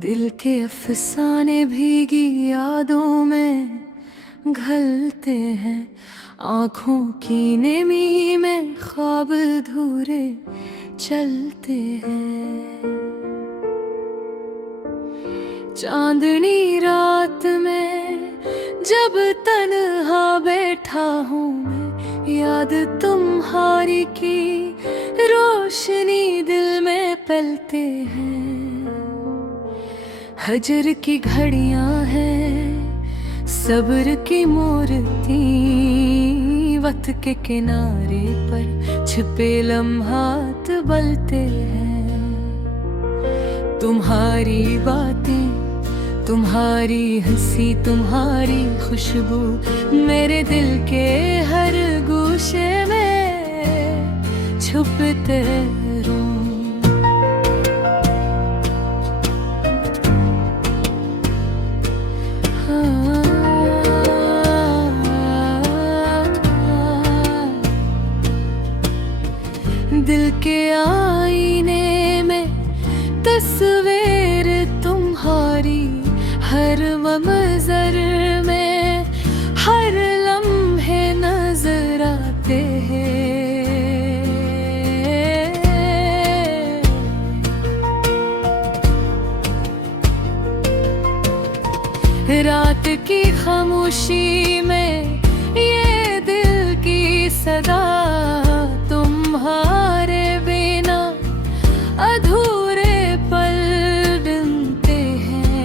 दिल के अफसाने भीगी यादों में घलते हैं, आँखों की नेमी में ख्वाब अधूरे चलते हैं। चांदनी रात में जब तन्हा बैठा हूँ मैं, याद तुम्हारी की रोशनी दिल में पलते हैं। हजर की घड़ियां हैं सब्र की मूर्ति, वक्त के किनारे पर छिपे लम्हात बलते हैं। तुम्हारी बातें, तुम्हारी हंसी, तुम्हारी खुशबू मेरे दिल के हर गोशे में छुपते रहूं। दिल के आईने में तस्वीर तुम्हारी, हर मंजर में हर लम्हे नजर आते हैं। रात की खामोशी में ये दिल की सदा, तुम्हारे बिना अधूरे पल गिनते हैं।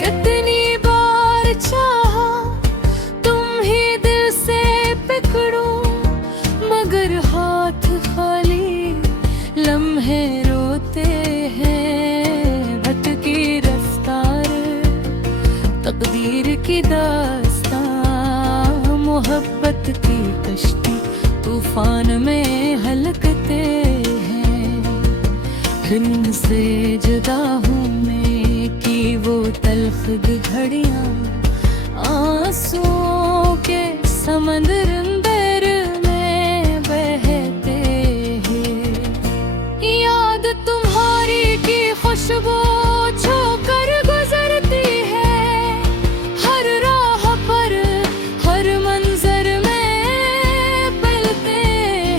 कितनी बार चाहा तुम ही दिल से पकड़ूं, मगर हाथ खाली लम्हे रोते हैं। भटकी रफ्तार तकदीर की दास्तां, मोहब्बत की कश्ती तूफान में हलकते हैं। हिंद से जुदा हूँ मैं कि वो तल्ख घड़ियाँ, आंसुओं के समंदर अंदर में बहते हैं। याद तुम्हारी की खुशबू छूकर गुजरती है, हर राह पर हर मंजर में पलते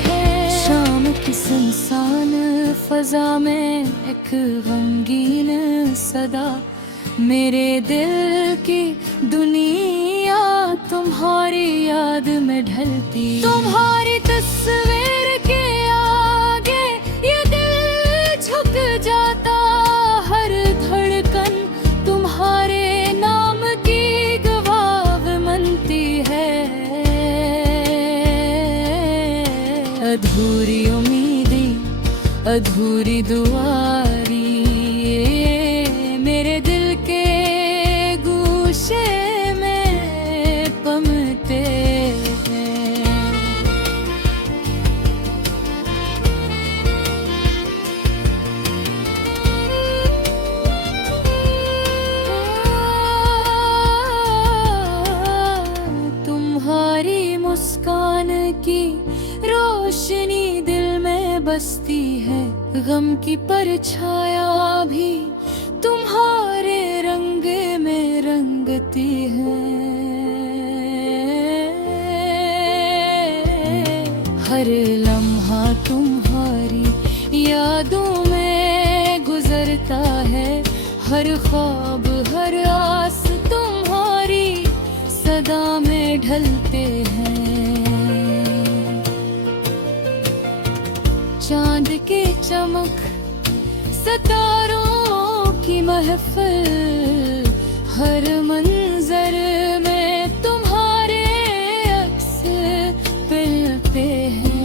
हैं। शाम की सुनसान फजा में एक गमगीन सदा, मेरे दिल की दुनिया तुम्हारी याद में ढलती। तुम्हारी तस्वीर के आगे ये दिल झुक जाता, हर धड़कन तुम्हारे नाम की गवाह मनती है। अधूरी उम्मीदें, अधूरी दुआरी, मेरे दिल के गोशे में पमते हैं। तुम्हारी मुस्कान की रोशनी दिल में बसती है, गम की परछाया भी तुम्हारे रंग में रंगती है। हर लम्हा तुम्हारी यादों में गुजरता है, हर ख्वाब हर आस तुम्हारी सदा में ढलते हैं। चांद के चमक, सितारों की महफिल, हर मंजर में तुम्हारे अक्स पिलते हैं।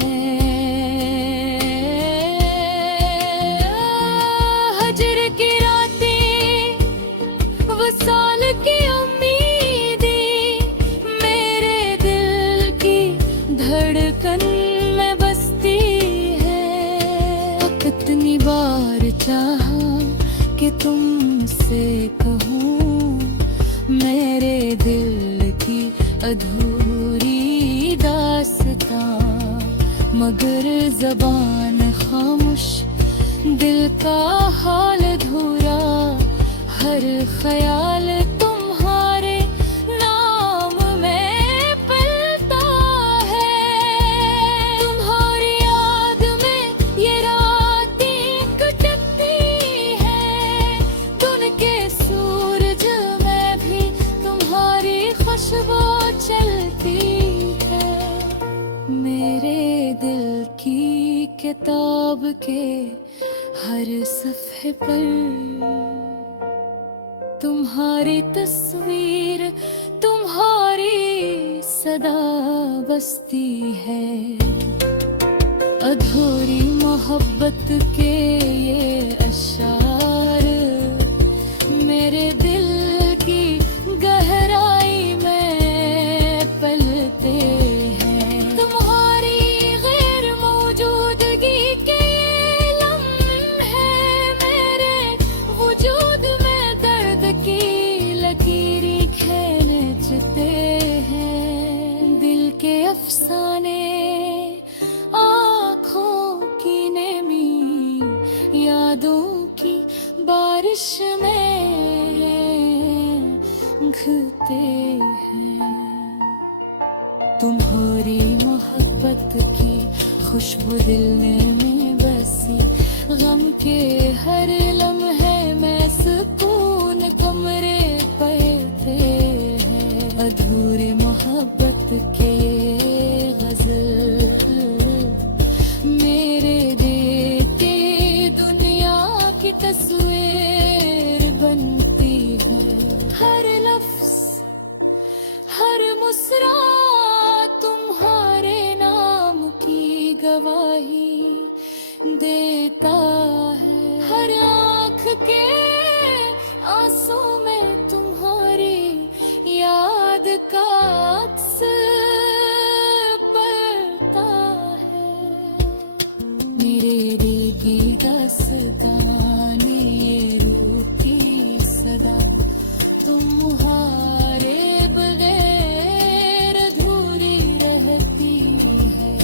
हजर की रातें, वसाल की उम्मीदें, मेरे दिल की धड़कन में बसती है। कितनी बार चाहा कि तुमसे कहूँ, मेरे दिल की अधूरी दास्तां मगर ज़बान खामोश, दिल का हाल अधूरा, हर ख्याल तुम्हारे नाम में पलता है। तुम्हारी याद में ये रातें कटती है, धुन के सूरज में भी तुम्हारी खुशबू चलती है। मेरे दिल की किताब के हर सफ़े पर तुम्हारी तस्वीर, तुम्हारी सदा बसती है। अधूरी मोहब्बत के ये अशार मेरे दिल की गहराई में पलते हैं। तुम्हारी गैर मौजूदगी के ये लम्हे मेरे वजूद में दर्द की लकीरें खींचते हैं। दिल के अफसाने, आँखों की नेमी, यादों की बारिश में घुलते हैं। तुम्हारी मोहब्बत की खुशबू दिल में बसी, गम के हर लम्हे में सुकून कमरे पाते हैं। अधूरी मोहब्बत के ये गज़ल मेरे देते दुनिया की तस्वीर बनती है। हर लफ्ज़, हर मुस्कुराहट तुम्हारे नाम की गवाही देता है। हर आँख के आंसू में तुम्हारी याद का अक्स पड़ता है। मेरे दिल की दास्तान ये रूठी सदा, तुम्हारे बगैर अधूरी रहती है।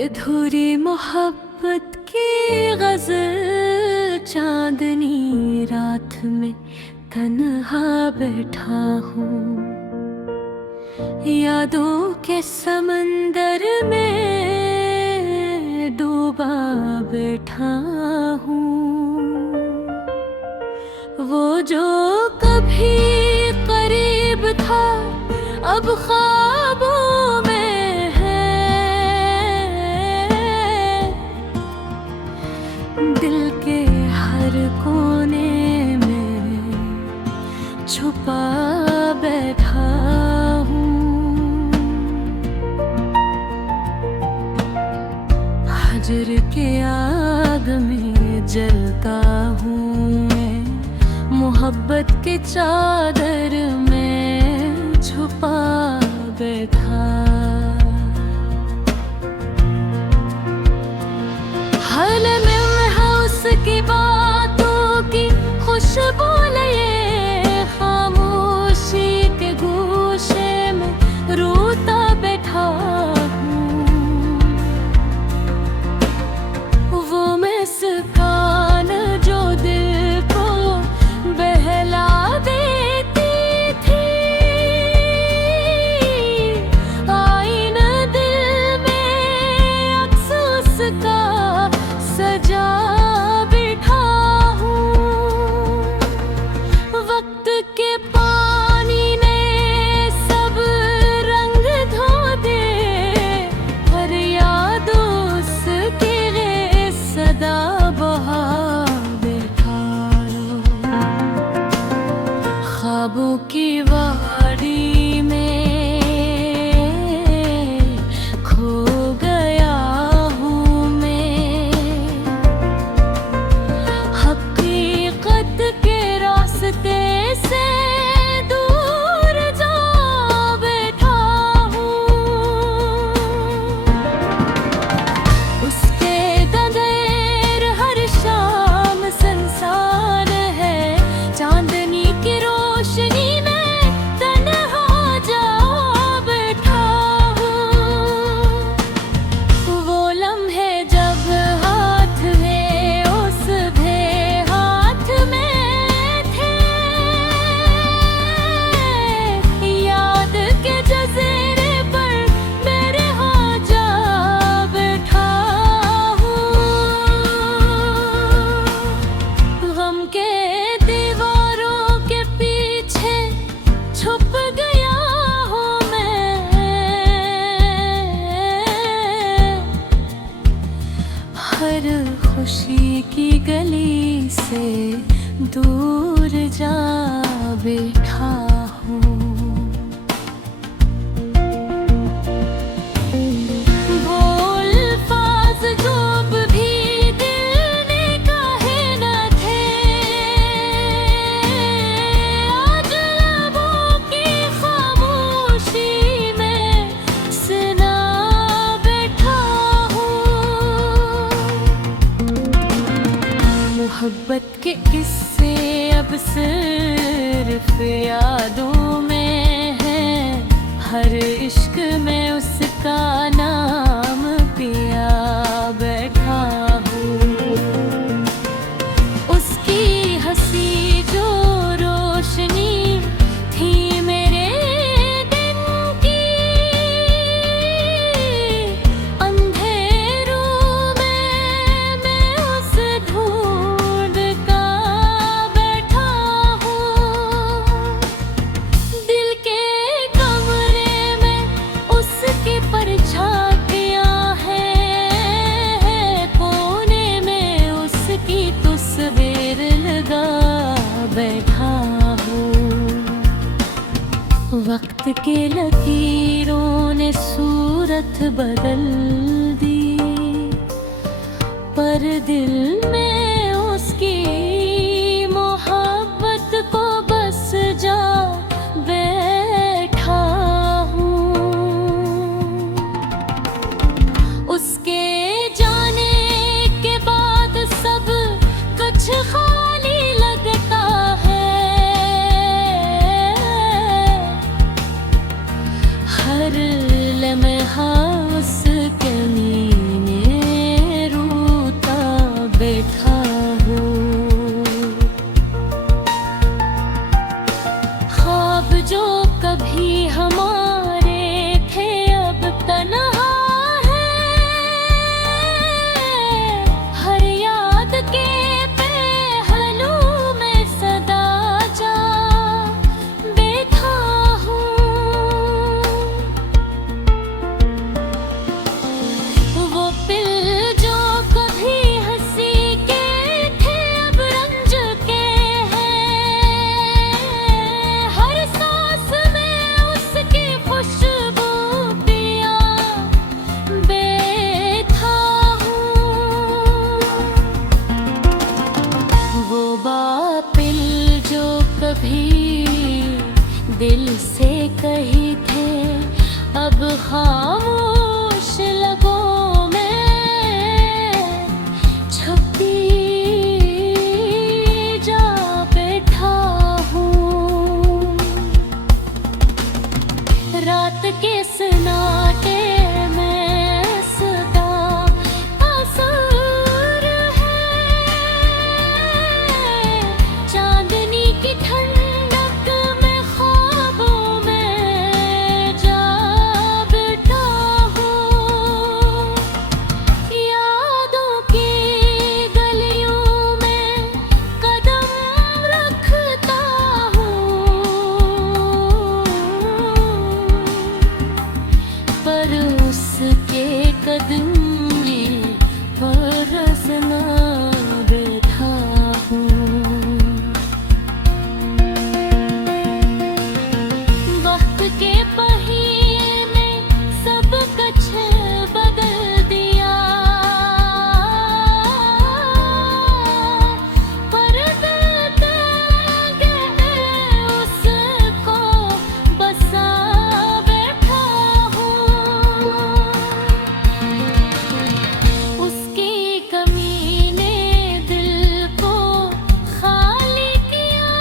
अधूरी मोहब्बत की गज़ल, चांदनी रात में तन्हा बैठा हूँ, यादों के समंदर में डूबा बैठा हूँ। वो जो कभी करीब था अब ख्वाबों में दिल के हर कोने में छुपा बैठा हूँ। हजर के आग में जलता हूँ मैं, मोहब्बत के चादर में छुपा बैठा। हर की बातों की खुशबू लिए खामोशी के गोशे में रोता बैठा हूँ। वो मुस्कान जो दिल को बहला देती थी, आईना दिल में अफसोस का सजा के पानी ने सब रंग धो दे, पर यादों उसके सदा बहा बैठा। ख्वाबों की वादी में खो गया हूँ मैं, गली से दूर जा बैठा हूँ। वो अल्फाज जो भी दिल ने कहे न थे, आज लबों की खामोशी में सुना बैठा हूँ। मोहब्बत के किस्से अब सिर्फ यादों में है, हर इश्क में उसका नाम पिया बैठा हूँ। उसकी हंसी जो रोशनी थी मेरे दिन की, अंधेरों में मैं उस ढूंढ का बैठा हूँ। दिल के कमरे में उसकी परछाइयाँ हैं, कोने में उसकी तस्वीर लगा बैठा हूँ। वक्त के लकीरों ने सूरत बदल दी, पर दिल में उसकी मोहब्बत को बस जा बैठा हूँ। उसके जाने के बाद सब कुछ खाली लगता है, हर लम्हा उसके नीने रोता बैठा हूँ। ख्वाब जो कभी हमारे थे अब तन्हा है, हर याद के पहलू में सदा जा बैठा हूँ। वो पिल जो कभी हंसी के थे अब रंज के हैं, हर सांस में उसकी खुशबू पिया बैठा हूँ। वो बापिल जो कभी दिल से कही थे अब खामोश लबों में छपती जा बैठा हूँ। रात के सन्नाटे में सदा असर है, चांदनी की ठंडक में ख्वाबों में जा बैठा हूँ। यादों की गलियों में कदम रखता हूँ, पर उसके कदम में बरस ना बैठा हूँ। वक्त के पहिए ने सब कुछ बदल दिया, पर दिल में उसको बसा बैठा हूँ। उसकी कमी ने दिल को खाली किया,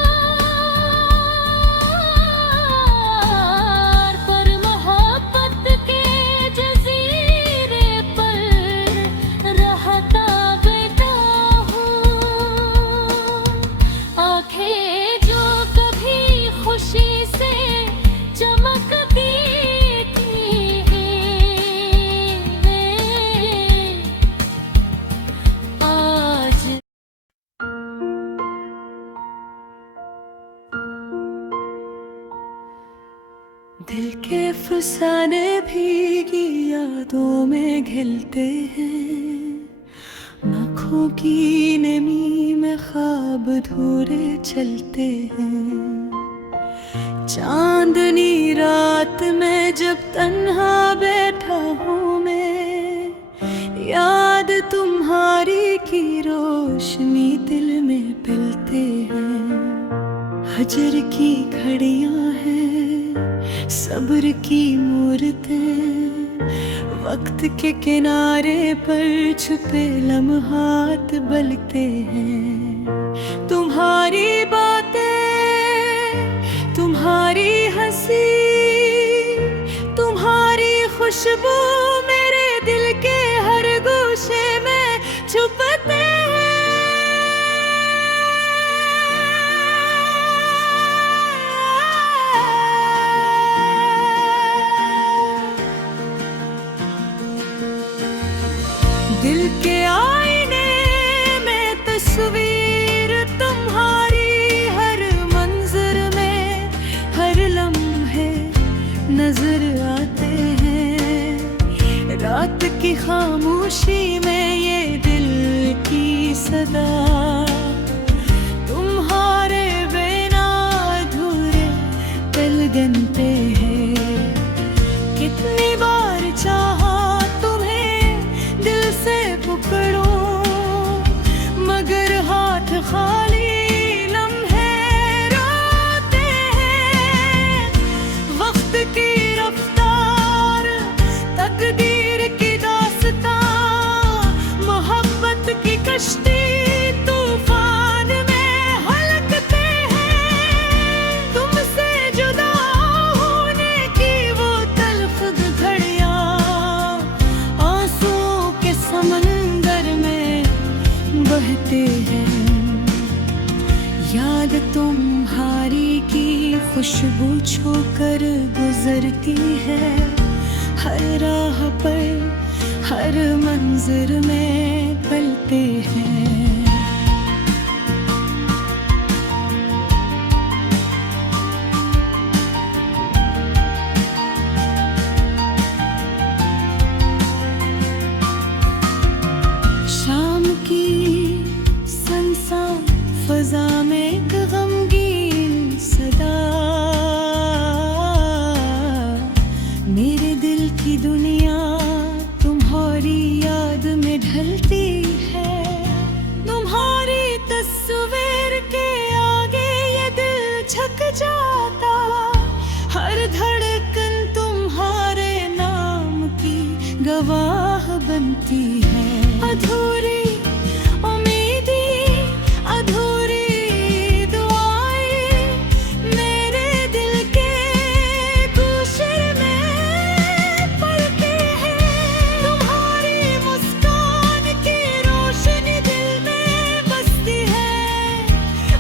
पर मोहब्बत के जजीरे पर रहता बैठा हूँ। आंखें जो कभी खुशी से चमकती थी, आज दिल के फसाने भीगी यादों में घिलते हैं, न आँखों की नमी में ख्वाब अधूरे चलते हैं। चांदनी रात में जब तन्हा बैठा हूँ मैं, याद तुम्हारी की रोशनी दिल में पिलते हैं। हजर की घड़ियाँ हैं, सब्र की मूरतें, वक्त के किनारे पर छुपे लम्हात बलते हैं। तुम्हारी बातें, तुम्हारी हंसी, तुम्हारी खुशबू मेरे दिल के हर गोशे में छुपते हैं। दिल के आईने में तस्वीर तुम्हारी हर मंजर में, हर लम्हे नजर आते हैं। रात की खामोशी में ये दिल की सदा, तुम्हारे बिना अधूरे पल गिनते हैं। कितनी बार चाहा पकड़ो, मगर हाथ खाली लम्हे रोते हैं। वक्त की रफ्तार, तकदीर की दास्तां, मोहब्बत की कश्ती तूफान में हलकते हैं। तुमसे जुदा होने की वो तल्ख घड़ियां, आंसुओं के समंदर में बहते हैं। याद तुम्हारी की खुशबू छूकर गुजरती है। हर राह पर, हर मंजर में पलते हैं। शाम की सनसान फजा में एक गमगीन सदा, मेरे दिल की दुनिया तुम्हारी याद में ढलती है। तुम्हारी तस्वीर के आगे ये दिल झुक जाता, हर धड़कन तुम्हारे नाम की गवाह बनती है। अधूरी उम्मीदें, अधूरी दुआएं, मेरे दिल के गोशे में पलते हैं। तुम्हारी मुस्कान की रोशनी दिल में बसती है।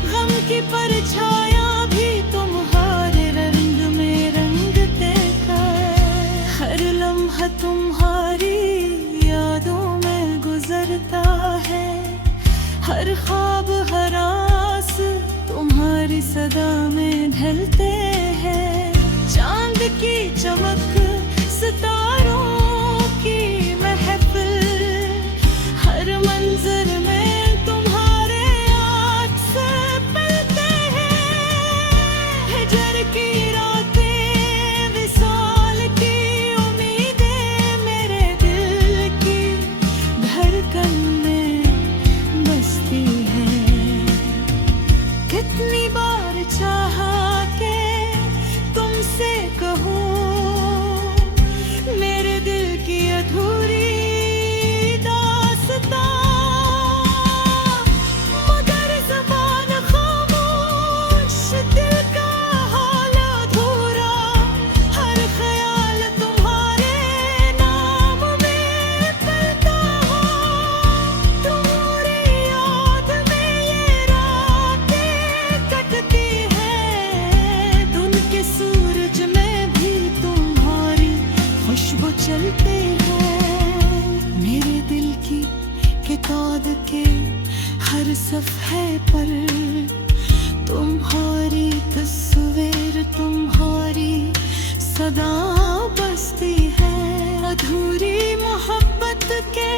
गम की परछायां भी तुम्हारे रंग में रंगते हैं। हर लम्हा तुम्हारी यादों में गुजरता है। हर ख्वाब, हर आस तुम्हारी सदा में ढलते हैं। चांद की चमक, सितारों की महफिल, हर मंजर में तुम्हारे अक्स पलते हैं। हिजर की रातें, विसाल की उम्मीदें, मेरे दिल की धड़कन में बसती है। कितनी बार चाहा के तुमसे कहूँ, मेरे दिल की अधूरी दास्तां, मगर ज़बान खामोश, दिल का हाल अधूरा। हर ख्याल तुम्हारे नाम में पलता हो। तुम्हारी याद में ये रातें कटती हैं। धुन के सूरज में भी तुम्हारी खुशबू चलती है। मेरे दिल की किताब के हर सफ़हे पर तुम्हारी तस्वीर, तुम्हारी सदा बसती है। अधूरी मोहब्बत के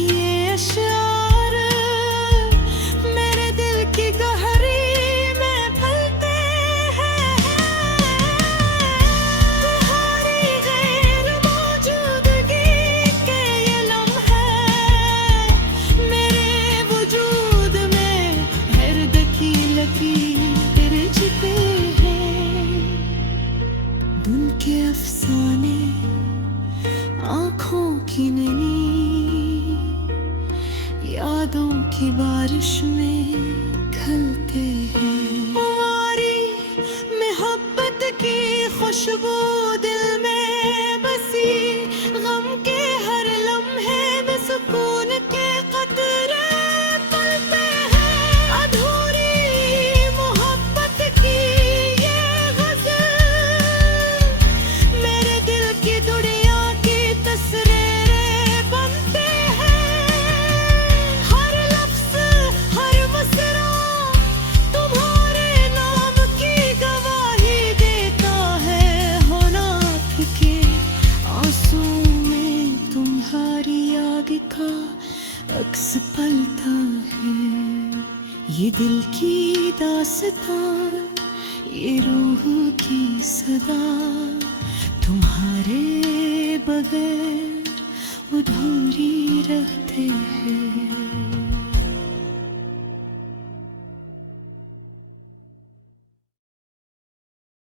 ये अश्या की बारिश में खलते हैं। हमारी मोहब्बत की खुशबू दिल में बसी, गम के हर लम्हे में सुकून के कतरे पलते हैं। अधूरी मोहब्बत की ये गज़ल मेरे दिल की दुनिया की तस्वीरें बनते हैं। हर लफ्ज़ हर मुस्कुरा तुम्हारे नाम की गवाही देता है। होनाथ के आंसू में तुम्हारी आग का अक्स पलता है। ये दिल की दास्तान, ये रूह की सदा, तुम्हारे बगैर अधूरी रहते हैं।